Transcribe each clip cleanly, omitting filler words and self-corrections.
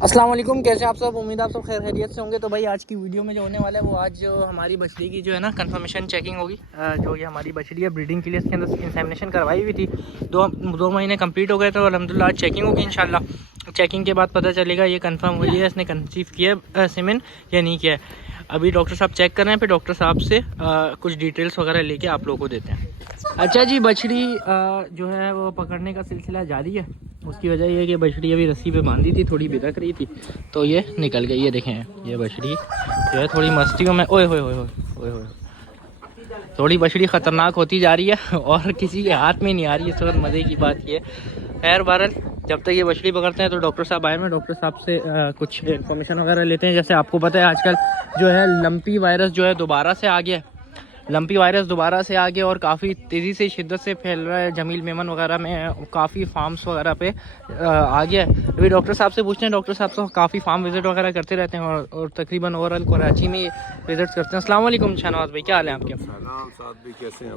अस्सलाम वालेकुम, कैसे आप सब। उम्मीद आप सब खैर खैरियत से होंगे। तो भाई आज की वीडियो में जो होने वाला है वो आज जो हमारी बछड़ी की जो है ना कंफर्मेशन चेकिंग होगी। जो ये हमारी बछड़ी है ब्रीडिंग के लिए इसके अंदर इंसेमिनेशन करवाई हुई थी। दो महीने कंप्लीट हो गए तो अल्हम्दुलिल्लाह आज चेकिंग होगी इंशाल्लाह। चेकिंग के बाद पता चलेगा ये कंफर्म हुई है इसने कंसीव किया है सीमेन या नहीं किया है। अभी डॉक्टर साहब चेक कर रहे हैं, फिर डॉक्टर साहब से कुछ डिटेल्स वगैरह लेके आप लोगों को देते हैं। अच्छा जी, बछड़ी जो है वो पकड़ने का सिलसिला जारी है। उसकी वजह ये है कि बछड़ी अभी रस्सी पे बांधी थी, थोड़ी बिदक रही थी तो ये निकल गई। ये देखें, ये बछड़ी जो है थोड़ी मस्तियों में ओए होए होए होए होए थोड़ी बछड़ी ख़तरनाक होती जा रही है और किसी के हाथ में नहीं आ रही है। इस वक्त मज़े की बात ये खैर बहरहाल जब तक ये बछड़ी पकड़ते हैं तो डॉक्टर साहब आए हैं, डॉक्टर साहब से कुछ इन्फॉर्मेशन वगैरह लेते हैं। जैसे आपको पता है आजकल जो है लंपी वायरस जो है दोबारा से आ गया है। लंपी वायरस दोबारा से आ गया और काफ़ी तेज़ी से शिद्दत से फैल रहा है। जमील मेमन वगैरह में काफ़ी फार्म्स वगैरह पे आ गया है। अभी डॉक्टर साहब से पूछते हैं। डॉक्टर साहब तो काफ़ी फार्म विज़िट वगैरह करते रहते हैं और तकरीबन ओवरऑल कराची में विज़िट्स करते हैं। अस्सलाम वालेकुम शाहनवाज भाई, क्या हाल है आपके?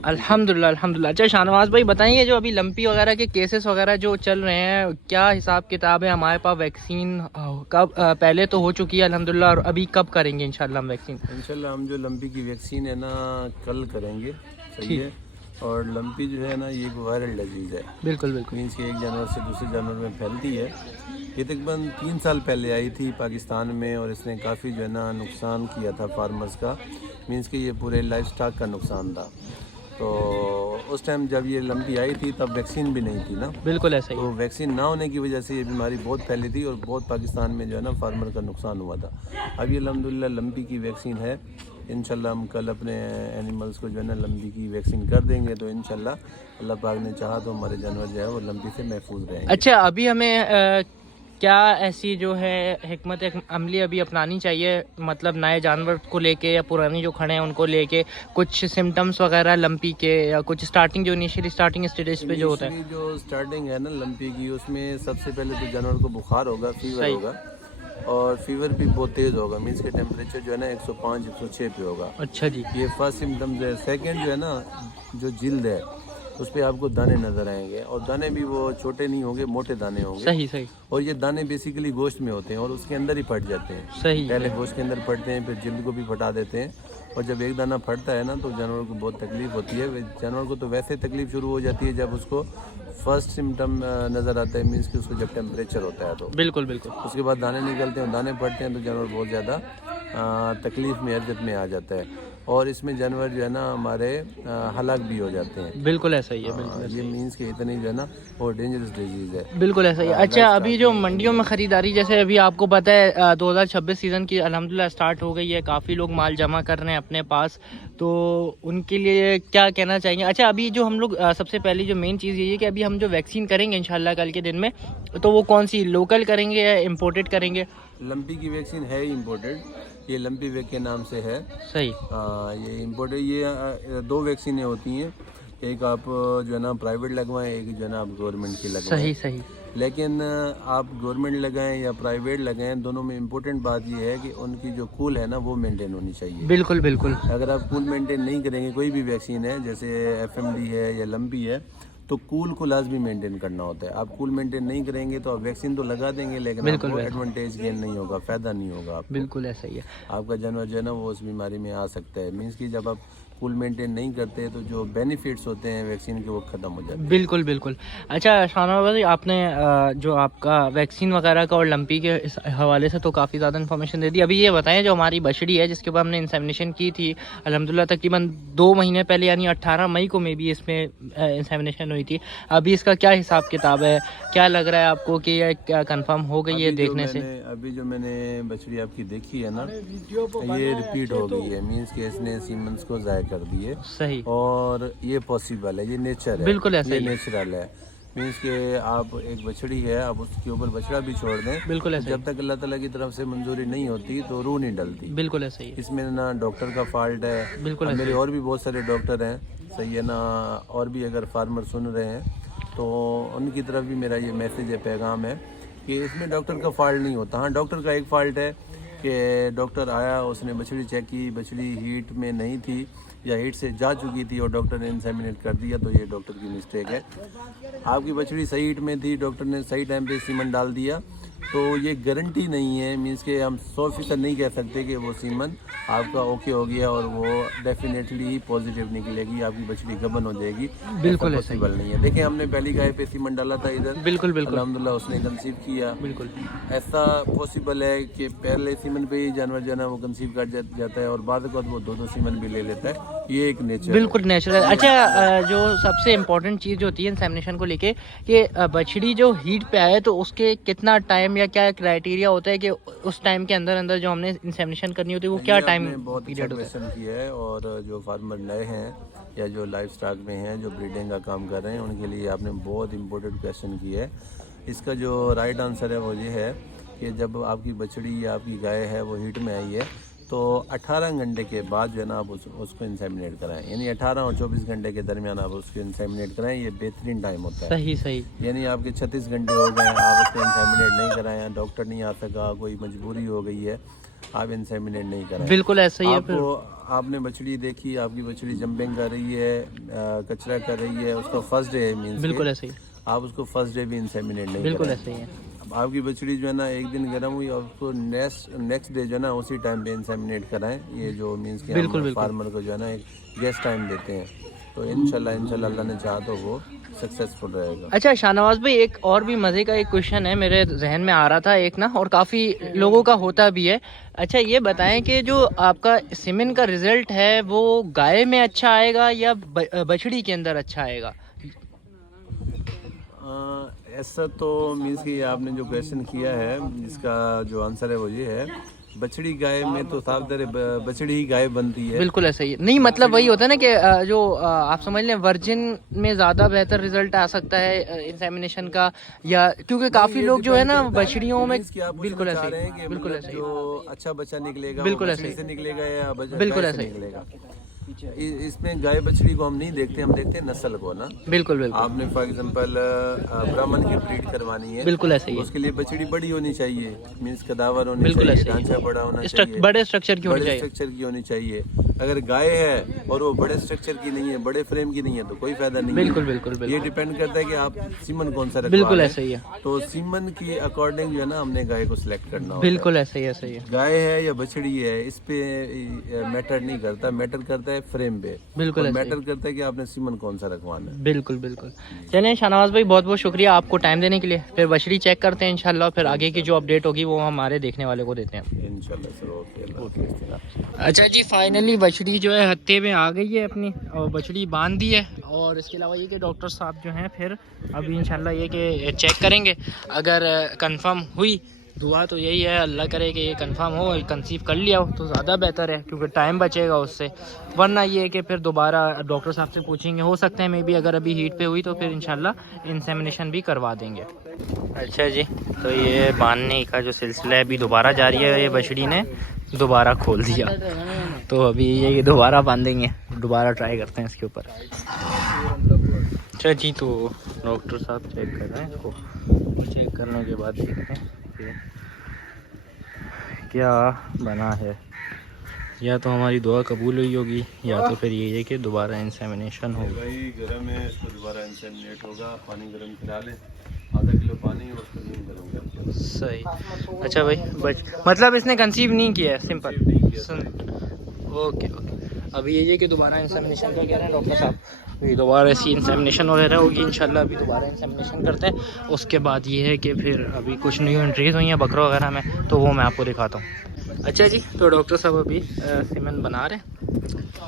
अल्हम्दुलिल्लाह अल्हम्दुलिल्लाह। अच्छा शाहनवाज भाई बताइए, जो अभी लंपी वगैरह के केसेस वगैरह जो चल रहे हैं क्या हिसाब किताब है? हमारे पास वैक्सीन कब पहले तो हो चुकी है अल्हम्दुलिल्लाह, और अभी कब करेंगे इंशाल्लाह हम वैक्सीन? इंशाल्लाह हम जो लंपी की वैक्सीन है ना कल करेंगे, सही है। और लंपी जो है ना ये एक वायरल डिजीज़ है। बिल्कुल बिल्कुल। मीन्स कि एक जानवर से दूसरे जानवर में फैलती है। ये तकरीबन 3 साल पहले आई थी पाकिस्तान में और इसने काफ़ी जो है ना नुकसान किया था फार्मर्स का। मीन्स कि ये पूरे लाइफ स्टॉक का नुकसान था। तो उस टाइम जब ये लंपी आई थी तब वैक्सीन भी नहीं थी ना। बिल्कुल ऐसा ही तो वैक्सीन ना होने की वजह से ये बीमारी बहुत फैली थी और बहुत पाकिस्तान में जो है ना फार्मर का नुकसान हुआ था। अब ये अल्हम्दुलिल्लाह लंपी की वैक्सीन है। इंशाल्लाह हम कल अपने एनिमल्स को जो है ना लंपी की वैक्सीन कर देंगे तो इंशाल्लाह अल्लाह पाक ने चाहा तो हमारे जानवर जो है वो लंपी से महफूज रहेंगे। अच्छा, अभी हमें क्या ऐसी जो है हिकमत अमली अभी अपनानी चाहिए, मतलब नए जानवर को लेके या पुरानी जो खड़े हैं उनको लेके? कुछ सिम्टम्स वगैरह लंपी के या कुछ स्टार्टिंग जो इनिशियली स्टार्टिंग स्टेज पे जो होता है? जो स्टार्टिंग है ना लंपी की उसमें सबसे पहले तो जानवर को बुखार होगा, फीवर होगा और फीवर भी बहुत तेज़ होगा। मीन्स के टेम्परेचर जो है ना 105 106 पे होगा। अच्छा जी। ये फर्स्ट सिम्टम्स है। सेकंड जो है ना जो जिल्द है उस पर आपको दाने नजर आएंगे और दाने भी वो छोटे नहीं होंगे, मोटे दाने होंगे। सही सही। और ये दाने बेसिकली गोश्त में होते हैं और उसके अंदर ही फट जाते हैं। सही। पहले गोश्त के अंदर फटते हैं फिर जिल्द को भी फटा देते हैं। और जब एक दाना फटता है ना तो जानवर को बहुत तकलीफ होती है। जानवर को तो वैसे तकलीफ शुरू हो जाती है जब उसको फर्स्ट सिम्टम नज़र आता है। मीन्स कि उसको जब टेम्परेचर होता है तो बिल्कुल बिल्कुल। उसके बाद दाने निकलते हैं, दाने फटते हैं तो जानवर बहुत ज़्यादा तकलीफ में हरकत में आ जाता है और इसमें जानवर जो है ना हमारे हलाक भी हो जाते हैं। बिल्कुल ऐसा ही है। बिल्कुल ये मीन्स कि इतनी जो है ना वो डेंजरस डिजीज़ है। बिल्कुल ऐसा ही है। अच्छा, अभी जो मंडियों में ख़रीदारी जैसे अभी आपको पता है 2026 सीज़न की अल्हम्दुलिल्लाह स्टार्ट हो गई है। काफ़ी लोग माल जमा कर रहे हैं अपने पास, तो उनके लिए क्या कहना चाहेंगे? अच्छा, अभी जो हम लोग सबसे पहली जो मेन चीज़ ये है कि अभी हम जो वैक्सीन करेंगे इंशाल्लाह कल के दिन में, तो वो कौन सी लोकल करेंगे या इम्पोर्टेड करेंगे? लंपी की वैक्सीन है इम्पोर्टेड, ये लंपी वैक के नाम से है। सही। ये इम्पोर्टेड, ये 2 वैक्सीनें होती हैं। एक आप जो है ना प्राइवेट लगवाएं, एक जो है ना आप गवर्नमेंट की लगवाएं। सही सही। लेकिन आप गवर्नमेंट लगाएं या प्राइवेट लगाएं, दोनों में इम्पोर्टेंट बात ये है कि उनकी जो कूल है ना वो मेंटेन होनी चाहिए। बिल्कुल बिल्कुल। अगर आप कूल मेंटेन नहीं करेंगे, कोई भी वैक्सीन है जैसे FMD है या लंपी है, तो कूल को लाजमी मेंटेन करना होता है। आप कूल मेंटेन नहीं करेंगे तो आप वैक्सीन तो लगा देंगे लेकिन आपको एडवांटेज गेन नहीं होगा, फ़ायदा नहीं होगा आपको। बिल्कुल ऐसा ही है। आपका जानवर जो है ना वो उस बीमारी में आ सकता है। मीन्स कि जब आप कूल मेंटेन नहीं करते तो जो बेनिफिट्स होते हैं वैक्सीन के वो ख़त्म हो जाते हैं। बिल्कुल बिल्कुल। अच्छा शाहनवाज भाई, आपने जो आपका वैक्सीन वगैरह का और लंपी के इस हवाले से तो काफ़ी ज़्यादा इन्फॉर्मेशन दे दी। अभी ये बताएं, जो हमारी बछड़ी है जिसके ऊपर हमने इंसेमिनेशन की थी अल्हम्दुलिल्लाह तकरीबन 2 महीने पहले यानी 18 मई को में भी इसमें इंसेमिनेशन हुई थी। अभी इसका क्या हिसाब किताब है? क्या लग रहा है आपको कि यह क्या कंफर्म हो गई है देखने से? अभी जो मैंने बछड़ी आपकी देखी है ना ये रिपीट हो गई है। मीन्स कि इसने सीमेंस को ज़ाय कर दिए। सही। और ये पॉसिबल है, ये नेचर है। बिल्कुल ऐसा ये ही है। नेचुरल है। मीन्स कि आप एक बछड़ी है, आप उसके ऊपर बछड़ा भी छोड़ दें, बिल्कुल ऐसा ही। जब तक अल्लाह ताला की तरफ से मंजूरी नहीं होती तो रूह नहीं डलती। बिल्कुल ऐसा ही है। इसमें ना डॉक्टर का फॉल्ट है। बिल्कुल अब ऐसा मेरे और भी बहुत सारे डॉक्टर हैं, सही है ना। और भी अगर फार्मर सुन रहे हैं तो उनकी तरफ भी मेरा ये मैसेज है, पैगाम है कि इसमें डॉक्टर का फॉल्ट नहीं होता। हाँ, डॉक्टर का एक फॉल्ट है कि डॉक्टर आया, उसने बछड़ी चेक की, बछड़ी हीट में नहीं थी या हीट से जा चुकी थी और डॉक्टर ने इंसेमिनेट कर दिया, तो ये डॉक्टर की मिस्टेक है। आपकी बछड़ी सही हीट में थी, डॉक्टर ने सही टाइम पे सीमेंट डाल दिया तो ये गारंटी नहीं है, मीन्स के हम 100% नहीं कह सकते कि वो सीमन आपका ओके हो गया और वो डेफिनेटली ही पॉजिटिव निकलेगी, आपकी बछड़ी गबन हो जाएगी। बिल्कुल पॉसिबल नहीं है। देखिए हमने पहली गाय पे सीमन डाला था इधर, बिल्कुल बिल्कुल अल्हम्दुलिल्लाह उसने कंसीव किया। बिल्कुल ऐसा पॉसिबल है कि पहले सीमन पे ही जानवर जो है ना वो कंसीव कर जाता है और बाद में वो 2-2 सीमन भी ले लेता है। ये एक नेचर बिल्कुल नेचुरल। अच्छा जो सबसे इम्पोर्टेंट चीज़ होती है इंसेमिनेशन को लेके कि बछड़ी जो हीट पे आए तो उसके कितना टाइम या क्या क्राइटेरिया होता है कि उस टाइम के अंदर अंदर जो हमने इंसेमिनेशन करनी होती है वो क्या टाइम बहुत पीरियड होता है? क्वेश्चन किया है। और जो फार्मर नए हैं या जो लाइफ स्टॉक में हैं, जो ब्रीडिंग का काम कर रहे हैं, उनके लिए आपने बहुत इंपॉर्टेंट क्वेश्चन किया है। इसका जो राइट आंसर है वो ये है कि जब आपकी बछड़ी या आपकी गाय है वो हीट में आई है तो 18 घंटे के बाद जो है ना आप उसको इंसेमिनेट कराएं, यानी 18 और 24 घंटे के दरमियान आप उसको इंसेमिनेट कराएं। ये बेहतरीन टाइम होता है। सही सही। यानी आपके 36 घंटे हो गए, आप उसको इंसेमिनेट नहीं कराएं, डॉक्टर नहीं आ सका, कोई मजबूरी हो गई है, आप इंसेमिनेट नहीं कराएं। बिल्कुल ऐसा ही है। आपको आपने बछड़ी देखी, आपकी बछड़ी जंपिंग कर रही है, कचरा कर रही है, उसका फर्स्ट डे है, मीन्स बिल्कुल ऐसा ही। आप उसको फर्स्ट डे भी इंसेमिनेट नहीं बिल्कुल कराएं। ऐसा ही है। अब आपकी बछड़ी जो है ना एक दिन गर्म हुई और उसको नेक्स्ट डे जो है ना उसी टाइम पे इंसेमिनेट कराएं। ये जो मीन्स कि हम फार्मर को जो है ना एक गेस्ट टाइम देते हैं, तो इंशाल्लाह अल्लाह ने चाहा तो वो सक्सेसफुल रहेगा। अच्छा शाहनवाज भाई, एक और भी मज़े का एक क्वेश्चन है मेरे जहन में आ रहा था एक ना, और काफ़ी लोगों का होता भी है। अच्छा ये बताएं कि जो आपका सीमेन का रिजल्ट है वो गाय में अच्छा आएगा या बछड़ी के अंदर अच्छा आएगा? ऐसा तो मीन्स कि आपने जो क्वेश्चन किया है इसका जो आंसर है वो ये है, बछड़ी गाय में तो साफ दर बछड़ी ही गाय बनती है। बिल्कुल ऐसा ही है। नहीं मतलब वही होता है ना कि जो आप समझ लें वर्जिन में ज़्यादा बेहतर रिजल्ट आ सकता है इंसेमिनेशन का, या क्योंकि काफ़ी लोग जो है ना बछड़ियों में बिल्कुल ऐसा ही, बिल्कुल ऐसा ही, जो अच्छा बच्चा निकलेगा बिल्कुल वो ऐसे बछड़ी से निकलेगा या बिल्कुल गाय ऐसे से ही। निकलेगा। इसमें गाय बछड़ी को हम नहीं देखते, हम देखते हैं नस्ल को ना। बिल्कुल बिल्कुल आपने फॉर एग्जांपल ब्राह्मण की ब्रीड करवानी है, बिल्कुल ऐसा ही है। उसके लिए बछड़ी बड़ी होनी चाहिए, मीन्स कदावर होनी बिल्कुल चाहिए, ऐसे ही है। ढांचा बड़ा होना चाहिए, बड़े स्ट्रक्चर की होनी बड़े चाहिए। स्ट्रक्चर की होनी चाहिए। अगर गाय है और वो बड़े स्ट्रक्चर की नहीं है, बड़े फ्रेम की नहीं है, तो कोई फायदा नहीं बिल्कुल है। बिल्कुल ये बिल्कुल डिपेंड करता है कि आप सीमन कौन सा रखवा बिल्कुल रहे हैं। ऐसा ही है। तो सीमन की अकॉर्डिंग जो है ना हमने गाय को सिलेक्ट करना होता है। बिल्कुल ऐसा ही, ऐसा ही है। गाय है या बछड़ी है इस पे मैटर नहीं करता, मैटर करता है फ्रेम पे, बिल्कुल ऐसा ही। मैटर करता है कि आपने सीमन कौन सा रखवाना है। बिल्कुल बिल्कुल। चलें शाहनवाज भाई, बहुत बहुत शुक्रिया आपको टाइम देने के लिए। फिर बछड़ी चेक करते हैं इंशाल्लाह, फिर आगे की जो अपडेट होगी वो हमारे देखने वाले को देते हैं इंशाल्लाह सर। ओके। अच्छा जी, फाइनली बछड़ी जो है हत्ते में आ गई है अपनी, और बछड़ी बांध दी है। और इसके अलावा ये कि डॉक्टर साहब जो हैं फिर अभी इंशाल्लाह ये कि चेक करेंगे, अगर कंफर्म हुई दुआ तो यही है, अल्लाह करे कि ये कंफर्म हो, कंसीव कर लिया हो तो ज़्यादा बेहतर है क्योंकि टाइम बचेगा उससे। वरना ये है कि फिर दोबारा डॉक्टर साहब से पूछेंगे, हो सकता है मे बी अगर अभी हीट पे हुई तो फिर इंशाल्लाह इंसेमिनेशन भी करवा देंगे। अच्छा जी, तो ये बांधने का जो सिलसिला है अभी दोबारा जारी है, ये बछड़ी ने दोबारा खोल दिया, तो अभी ये दोबारा बांधेंगे, दोबारा ट्राई करते हैं इसके ऊपर। अच्छा जी, तो डॉक्टर साहब चेक कर रहे हैं इसको, चेक करने के बाद देखते हैं कि क्या बना है, या तो हमारी दुआ कबूल हुई होगी या तो फिर ये है कि दोबारा इंसेमिनेशन होगा। भाई गर्म है, इसको दोबारा इंसेमिनेट होगा। पानी गर्म करा लें, आधा किलो पानी और उसको नीम गर्म कर लें। सही। अच्छा भाई, मतलब इसने कंसीव नहीं किया है, सिंपल। Okay okay. अभी ये कि दोबारा इंसेमिनेशन का कह रहे हैं डॉक्टर साहब, अभी दोबारा ऐसी इंसेमिनेशन वगैरह होगी इंशाल्लाह। अभी दोबारा इंसेमिनेशन करते हैं, उसके बाद ये है कि फिर अभी कुछ न्यू एंट्रीज हुई हैं बकरों वगैरह में, तो वो मैं आपको दिखाता हूँ। अच्छा जी, तो डॉक्टर साहब अभी सीमेंट बना रहे हैं,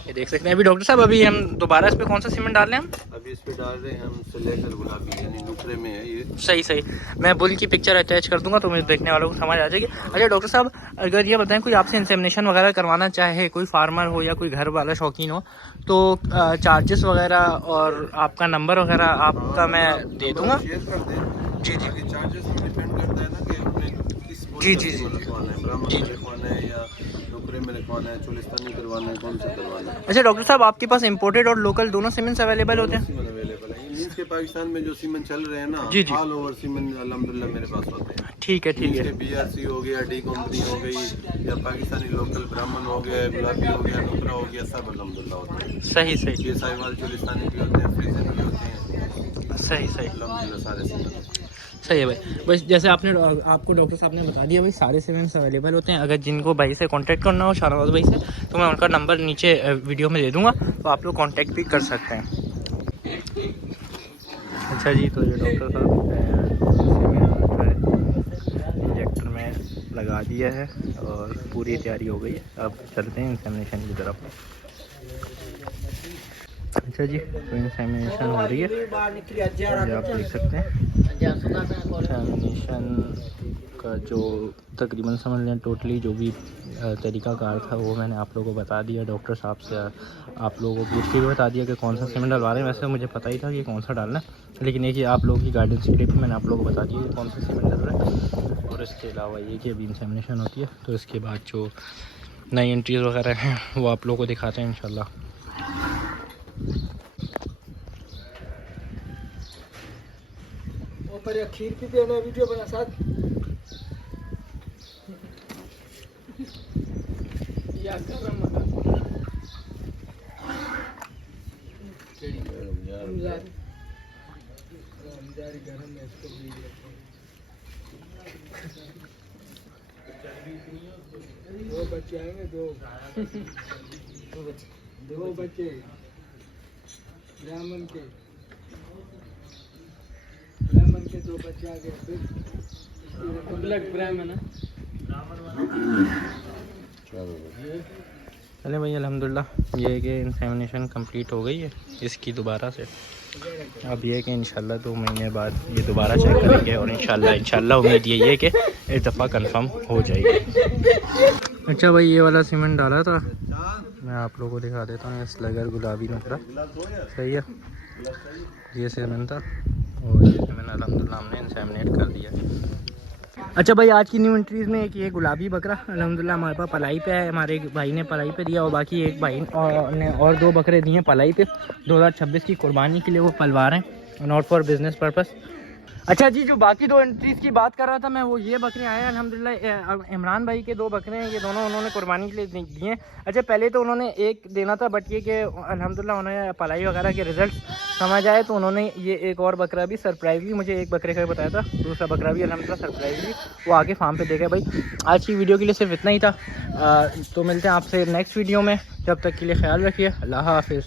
ये देख सकते हैं। अभी डॉक्टर साहब अभी हम दोबारा इस पर कौन सा सीमेंट डाल रहे हैं? हम अभी इस पे डाल रहे हैं हम सिलेकर गुलाबी, यानी नुकरे में है ये। सही सही, मैं बुल की पिक्चर अटैच कर दूंगा तो मेरे देखने वालों को समझ आ जाएगी। अच्छा डॉक्टर साहब, अगर ये बताएं कोई आपसे इंसेमिनेशन वगैरह करवाना चाहे, कोई फार्मर हो या कोई घर वाला शौकीन हो, तो चार्जेस वगैरह और आपका नंबर वगैरह आपका मैं दे दूंगा। शेयर कर दें। जी जी बाकी चार्जेस पर डिपेंड करता है ना कि हमने किस जी जी जी रखवाना है, ब्राह्मण में रखवाना है या नुकरे में रखवाना है, चोलिस्तानी करवाना है, कौन सा करवाना है। अच्छा डॉक्टर साहब, आपके पास इंपोर्टेड और लोकल दोनों सीमेंट्स अवेलेबल होते हैं? सीमन अवेलेबल है, मीन्स के पाकिस्तान में जो सीमन चल रहे हैं ना, जी जी। ऑल ओवर सीमन अल्हम्दुलिल्लाह मेरे पास होते हैं। ठीक है ठीक है। BRC हो गया, डी कंपनी हो गई, या पाकिस्तानी लोकल ब्राह्मण हो गया, गुलाबी हो गया, नुकरा हो गया, सब अल्हम्दुलिल्लाह होते हैं। सही सही, ये साहिवाल चोलिस्तानी भी होते हैं, फ्रीजन भी होते हैं, सही सही। अल्हम्दुलिल्लाह सारे सीमन। सही है भाई। बस जैसे आपको डॉक्टर साहब ने बता दिया भाई, सारे सीमेंट्स अवेलेबल होते हैं। अगर जिनको भाई से कांटेक्ट करना हो, शाहनवाज भाई से, तो मैं उनका नंबर नीचे वीडियो में दे दूंगा, तो आप लोग कांटेक्ट भी कर सकते हैं। अच्छा जी, तो ये डॉक्टर साहब इंजेक्टर में लगा दिया है और पूरी तैयारी हो गई है। अब चलते हैं इंसेमिनेशन की तरफ। अच्छा जी, तो इंसेमिनेशन हो रही है, ये आप देख सकते हैं। इंसेमिनेशन का जो तकरीबन समझ लें टोटली जो भी तरीक़ाकार था वो मैंने आप लोगों को बता दिया। डॉक्टर साहब से आप लोगों को पूछ के भी बता दिया कि कौन सा सीमेंट डलवा रहे हैं। वैसे मुझे पता ही था कि कौन सा डालना है, लेकिन एक ही आप लोगों की गाइडेंस के लिए भी मैंने आप लोगों को बता दिया कि कौन सा सीमेंट डल रहा है। और इसके अलावा ये कि अभी इंसेमिनेशन होती है, तो इसके बाद जो नई एंट्रीज़ वगैरह हैं वो आप लोगों को दिखाते हैं इंशाल्लाह। पर खीर भी देना वीडियो बना साथ या गरम गरम है इसको भी दो बच्चे आएंगे, दो बच्चे ब्राह्मण के दो बच्चे आ गए। फिर ब्लैक ब्राह्मण है। चले भाई, अल्हम्दुलिल्लाह ये है कि इंसेमिनेशन कंप्लीट हो गई है इसकी दोबारा से। अब ये है कि इंशाल्लाह 2 महीने बाद ये दोबारा चेक करेंगे और इंशाल्लाह उम्मीद यही है कि एक दफ़ा कंफर्म हो जाएगी। अच्छा भाई, ये वाला सीमेंट डाला था, मैं आप लोगों को दिखा देता हूँ। स्लगर गुलाबी नुकरा, सही है, ये सीमेंट था और ये सीमेंट अल्हम्दुलिल्लाह हमने इंसेमिनेट कर दिया। अच्छा भाई, आज की न्यू एंट्रीज़ में एक ये गुलाबी बकरा अल्हम्दुलिल्लाह हमारे पास पलाई पे है। हमारे एक भाई ने पलाई पे दिया और बाकी एक भाई ने और 2 बकरे दिए पलाई पे। 2026 की कुर्बानी के लिए वो पलवा रहे हैं, नॉट फॉर बिजनेस पर्पस। अच्छा जी, जो बाकी 2 एंट्रीज़ की बात कर रहा था मैं, वो ये बकरे आए हैं अल्हम्दुलिल्लाह। इमरान भाई के 2 बकरे हैं, ये दोनों उन्होंने कुर्बानी के लिए दिए हैं। अच्छा, पहले तो उन्होंने एक देना था, बट ये कि अल्हम्दुलिल्लाह उन्हें पलाई वगैरह के रिजल्ट समझ आए, तो उन्होंने ये एक और बकरा भी सरप्राइजली, मुझे एक बकरे का बताया था, दूसरा बकरा भी अल्हम्दुलिल्लाह सरप्राइजली वो आगे फार्म पे देगा। भाई आज की वीडियो के लिए सिर्फ इतना ही था। तो मिलते हैं आपसे नेक्स्ट वीडियो में, जब तक के लिए ख्याल रखिए, अल्लाह हाफिज़।